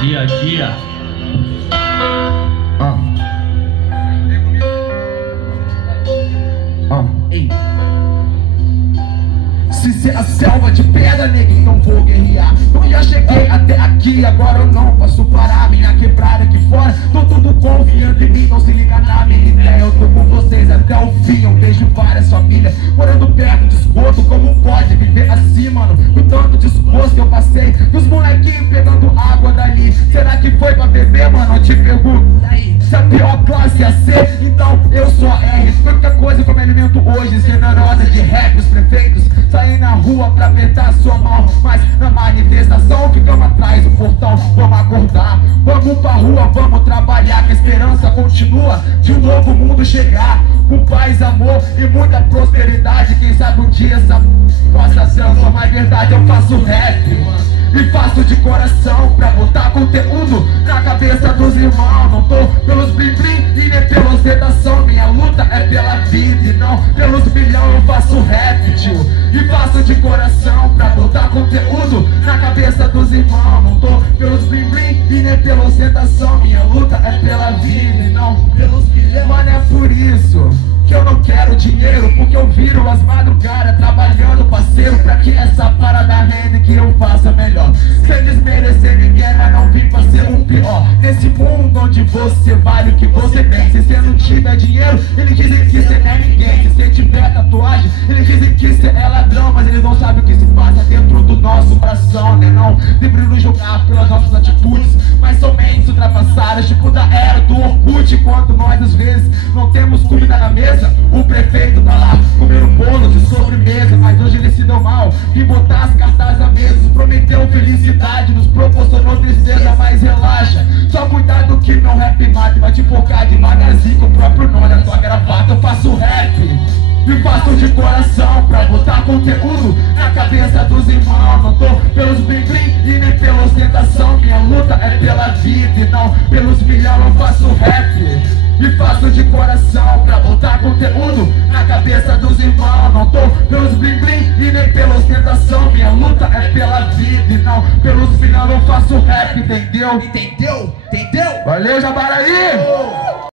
Dia a dia. Ei. Se ser a selva de pedra, neguinho, não vou guerrear. Eu já cheguei até aqui, agora eu não posso parar. Minha quebrada aqui fora, tô tudo confiando em mim. Não se liga na minha ideia, eu tô com vocês até o fim. Eu vejo várias famílias morando perto de esgoto. Como pode viver assim, mano? Com tanto desgosto que eu passei. Os molequinhos pegando água dali. Será que foi pra beber, mano? Eu te pergunto. Se a pior classe é C, então eu sou a R. Tanta coisa que eu me alimento hoje, generosa de rap. Os prefeitos saem na rua pra apertar sua mão, mas na manifestação ficamos atrás do portão. Vamos acordar, vamos pra rua, vamos trabalhar, que a esperança continua de um novo mundo chegar, com paz, amor e muita prosperidade. Quem sabe um dia essa possa transformar em verdade. Eu faço rap, mano, e faço de coração pra botar conteúdo na cabeça dos irmãos. Não tô pelos blim-blim e nem pela ostentação. Minha luta é pela vida e não pelos bilhão. Eu faço rap, tio, e faço de coração pra botar conteúdo na cabeça dos irmãos. Não tô pelos blim-blim e nem pela ostentação. Minha luta é pela vida e não pelos bilhão. Mano, é por isso que eu não quero dinheiro, porque eu viro as madrugadas trabalhando, parceiro, pra que essa parada renda e que eu faça melhor. Sem desmerecer ninguém, mas não vim pra ser um pior. Nesse mundo onde você vale o que você tem. Se você não tiver dinheiro, eles dizem que você não é ninguém. Se você tiver tatuagem, eles dizem que você é ladrão, mas eles não sabem o que se passa dentro do nosso coração, né não? Livre nos julgar pelas nossas atitudes, mas somente ultrapassadas, tipo da era do Orkut. Enquanto nós às vezes não temos comida na mesa, o prefeito tá lá comendo bolo de sobremesa. Mas hoje ele se deu mal e botar as cartas à mesa. Prometeu felicidade, nos proporcionou tristeza. Mas relaxa, só cuidado que meu rap mata. Vai te focar devagarzinho com o próprio nome da tua gravata. Eu faço rap e faço de coração pra botar conteúdo na cabeça dos irmãos. Não tô pelos blim-blim e nem pela ostentação. Minha luta é pela vida e não pelos milhões. Eu faço rap e faço de coração pra botar conteúdo na cabeça dos irmãos. Não tô pelos blim-blim e nem pela ostentação. Minha luta é pela vida e não pelos milhões. Eu faço rap, entendeu? Entendeu? Entendeu? Valeu, Jabaraí!